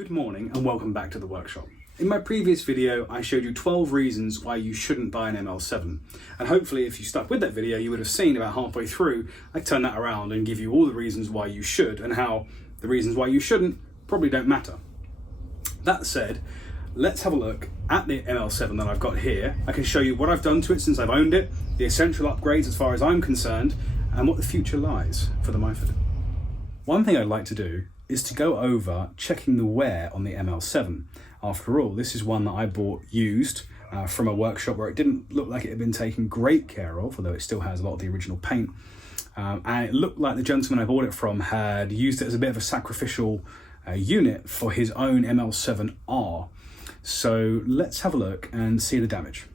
Good morning and welcome back to the workshop. In my previous video, I showed you 12 reasons why you shouldn't buy an ML7. And hopefully if you stuck with that video, you would have seen about halfway through, I turn that around and give you all the reasons why you should and how the reasons why you shouldn't probably don't matter. That said, let's have a look at the ML7 that I've got here. I can show you what I've done to it since I've owned it, the essential upgrades as far as I'm concerned, and what the future lies for the Myford. One thing I'd like to do is to go over checking the wear on the ML7. After all, this is one that I bought used from a workshop where it didn't look like it had been taken great care of, although it still has a lot of the original paint. And it looked like the gentleman I bought it from had used it as a bit of a sacrificial unit for his own ML7R. So let's have a look and see the damage.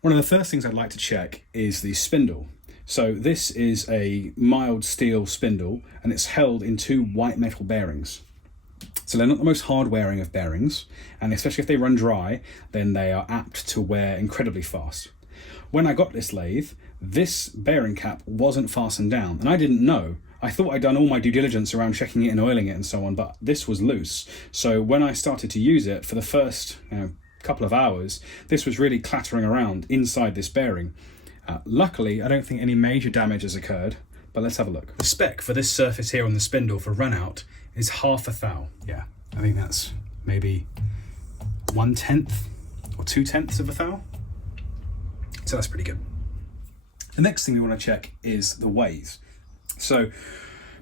One of the first things I'd like to check is the spindle. So this is a mild steel spindle and it's held in two white metal bearings. So they're not the most hard wearing of bearings, and especially if they run dry, then they are apt to wear incredibly fast. When I got this lathe, this bearing cap wasn't fastened down, and I didn't know. I thought I'd done all my due diligence around checking it and oiling it and so on, but this was loose. So when I started to use it for the first couple of hours, this was really clattering around inside this bearing. Luckily, I don't think any major damage has occurred, but let's have a look. The spec for this surface here on the spindle for Runout is half a thou. Yeah, I think that's maybe 1/10 or 2/10 of a thou. So that's pretty good. The next thing we want to check is the ways. So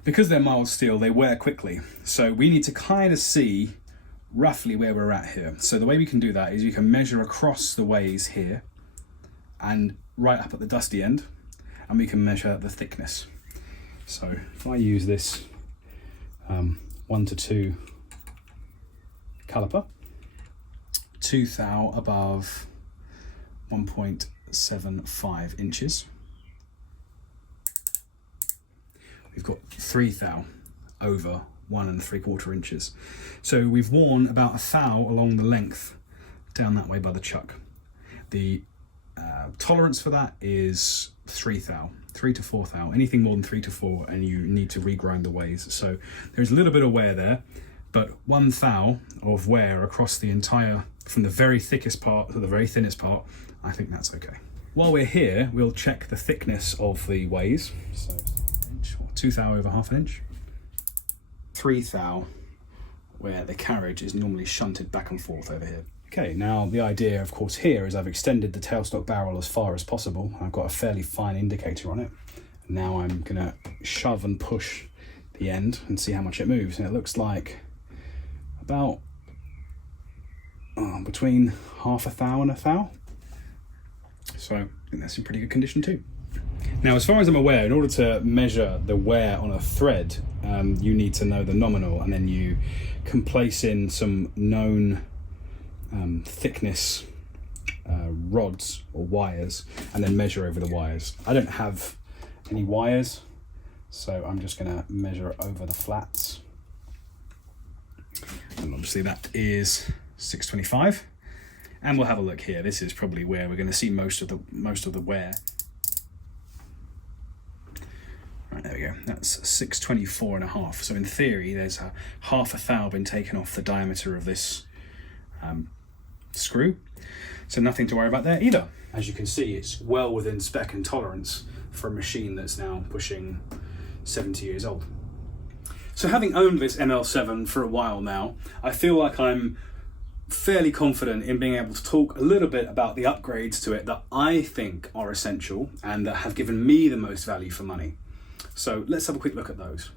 because they're mild steel, they wear quickly. So we need to kind of see roughly where we're at here. So the way we can do that is you can measure across the ways here and right up at the dusty end, and we can measure the thickness. So if I use this 1 to 2 caliper, 2 thou above 1.75 inches. We've got 3 thou over 1 3/4 inches. So we've worn about a thou along the length down that way by the chuck. The tolerance for that is 3 thou, 3 to 4 thou. Anything more than 3 to 4 and you need to regrind the ways. So there's a little bit of wear there, but 1 thou of wear across the entire, from the very thickest part to the very thinnest part, I think that's okay. While we're here, we'll check the thickness of the ways. So 2 thou over half an inch. 3 thou where the carriage is normally shunted back and forth over here. Okay, now the idea of course here is I've extended the tailstock barrel as far as possible. I've got a fairly fine indicator on it. Now I'm gonna shove and push the end and see how much it moves. And it looks like about between half a thou and a thou. So I think that's in pretty good condition too. Now, as far as I'm aware, in order to measure the wear on a thread, you need to know the nominal, and then you can place in some known thickness rods or wires and then measure over the wires. I don't have any wires, so I'm just going to measure over the flats, and obviously that is 625, and we'll have a look here. This is probably where we're going to see most of the wear. Right, there we go, that's 624.5. So in theory there's a half a thou been taken off the diameter of this screw, so nothing to worry about there either. As you can see, it's well within spec and tolerance for a machine that's now pushing 70 years old. So having owned this ML7 for a while now, I feel like I'm fairly confident in being able to talk a little bit about the upgrades to it that I think are essential and that have given me the most value for money. So let's have a quick look at those.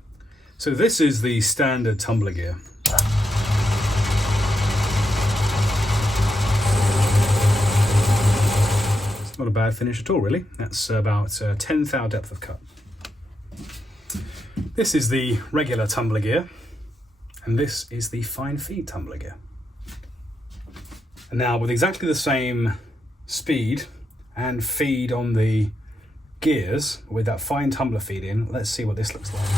So this is the standard tumbler gear. Not a bad finish at all, really. That's about 10 thou depth of cut. This is the regular tumbler gear, and this is the fine feed tumbler gear. And now with exactly the same speed and feed on the gears, with that fine tumbler feed in, let's see what this looks like.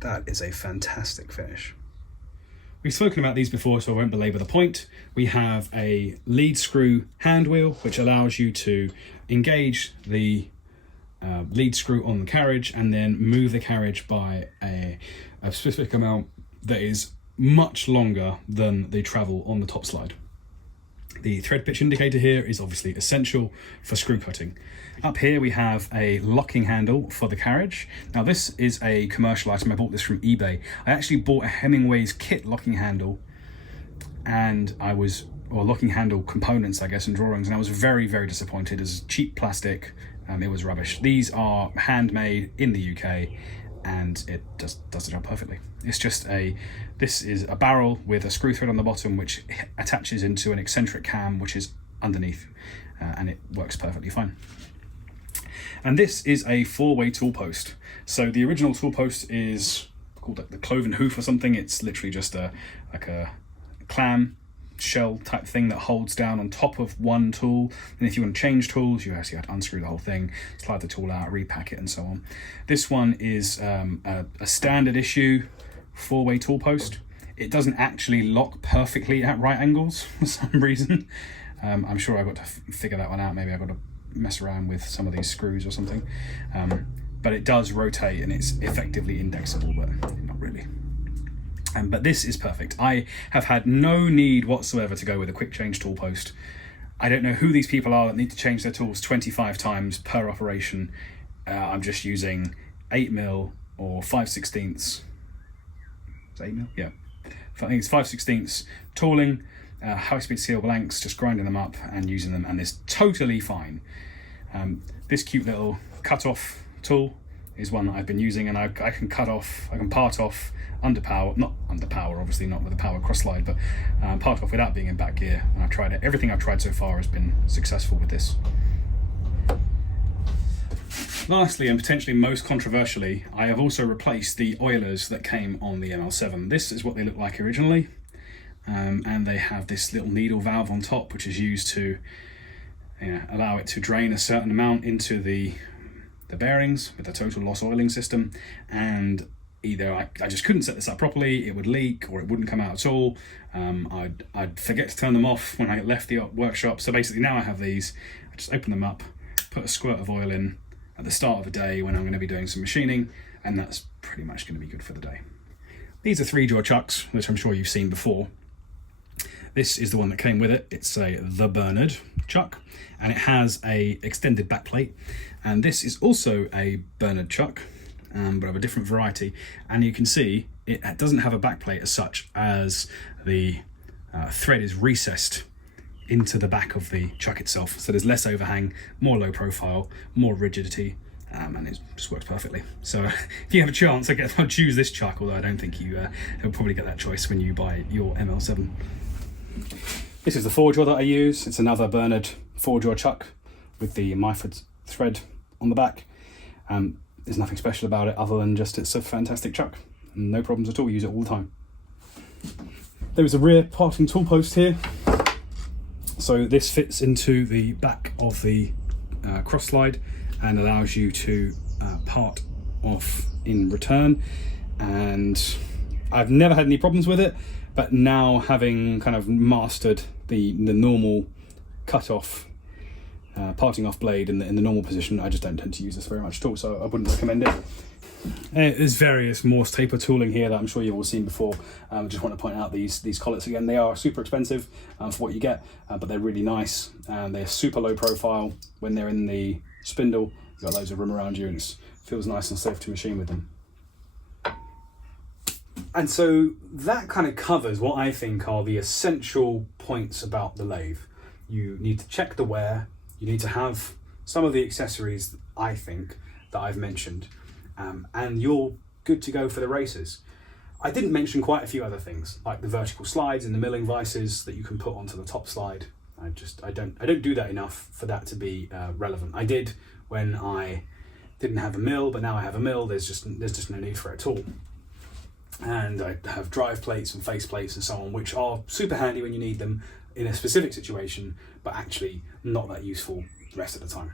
That is a fantastic finish. We've spoken about these before, so I won't belabor the point. We have a lead screw hand wheel, which allows you to engage the lead screw on the carriage and then move the carriage by a specific amount that is much longer than the travel on the top slide. The thread pitch indicator here is obviously essential for screw cutting. Up here we have a locking handle for the carriage. Now this is a commercial item, I bought this from eBay. I actually bought a Hemingway's kit locking handle or locking handle components, I guess, and drawings, and I was very, very disappointed. It's cheap plastic, it was rubbish. These are handmade in the UK and it does the job perfectly. It's just this is a barrel with a screw thread on the bottom which attaches into an eccentric cam which is underneath, and it works perfectly fine. And this is a 4-way tool post. So the original tool post is called the cloven hoof or something. It's literally just like a clam shell type thing that holds down on top of one tool, and if you want to change tools you actually have to unscrew the whole thing, slide the tool out, repack it and so on. This one is a standard issue 4-way tool post. It doesn't actually lock perfectly at right angles for some reason. I'm sure I've got to figure that one out. Maybe I've got to mess around with some of these screws or something, but it does rotate and it's effectively indexable, but not really. But this is perfect. I have had no need whatsoever to go with a quick change tool post. I don't know who these people are that need to change their tools 25 times per operation. I'm just using 8mm or 5/16. Is that 8mm? Yeah. I think it's 5/16 tooling, high-speed seal blanks, just grinding them up and using them, and it's totally fine. This cute little cut-off tool is one that I've been using, and I can part off under power, not under power, obviously not with a power cross slide, but part off without being in back gear. And I've tried it. Everything I've tried so far has been successful with this. Lastly, and potentially most controversially, I have also replaced the oilers that came on the ML7. This is what they look like originally, and they have this little needle valve on top, which is used to allow it to drain a certain amount into the bearings with the total loss oiling system. And either I just couldn't set this up properly, it would leak, or it wouldn't come out at all. I'd forget to turn them off when I left the workshop. So basically now I have these, I just open them up, put a squirt of oil in at the start of a day when I'm going to be doing some machining, and that's pretty much going to be good for the day. These are 3-jaw chucks, which I'm sure you've seen before. This is the one that came with it. It's the Bernard chuck, and it has a extended back plate. And this is also a Bernard chuck, but of a different variety. And you can see it doesn't have a back plate as such, as the thread is recessed into the back of the chuck itself. So there's less overhang, more low profile, more rigidity, and it just works perfectly. So if you have a chance, I'd choose this chuck, although I don't think you'll probably get that choice when you buy your ML7. This is the 4-jaw that I use. It's another Bernard 4-jaw chuck with the Myford thread on the back. There's nothing special about it other than just it's a fantastic chuck. No problems at all, use it all the time. There is a rear parting tool post here. So this fits into the back of the cross slide and allows you to part off in return. And I've never had any problems with it, but now having kind of mastered the normal cut off parting off blade in the normal position, I just don't tend to use this very much at all, so I wouldn't recommend it. There's various Morse taper tooling here that I'm sure you've all seen before. Just want to point out these collets again. They are super expensive for what you get, but they're really nice, and they're super low profile. When they're in the spindle, you've got loads of room around you, and it feels nice and safe to machine with them. And so that kind of covers what I think are the essential points about the lathe. You need to check the wear. You need to have some of the accessories, I think, that I've mentioned, and you're good to go for the races. I didn't mention quite a few other things, like the vertical slides and the milling vices that you can put onto the top slide. I don't do that enough for that to be relevant. I did when I didn't have a mill, but now I have a mill. There's just no need for it at all. And I have drive plates and face plates and so on, which are super handy when you need them in a specific situation, but actually not that useful the rest of the time.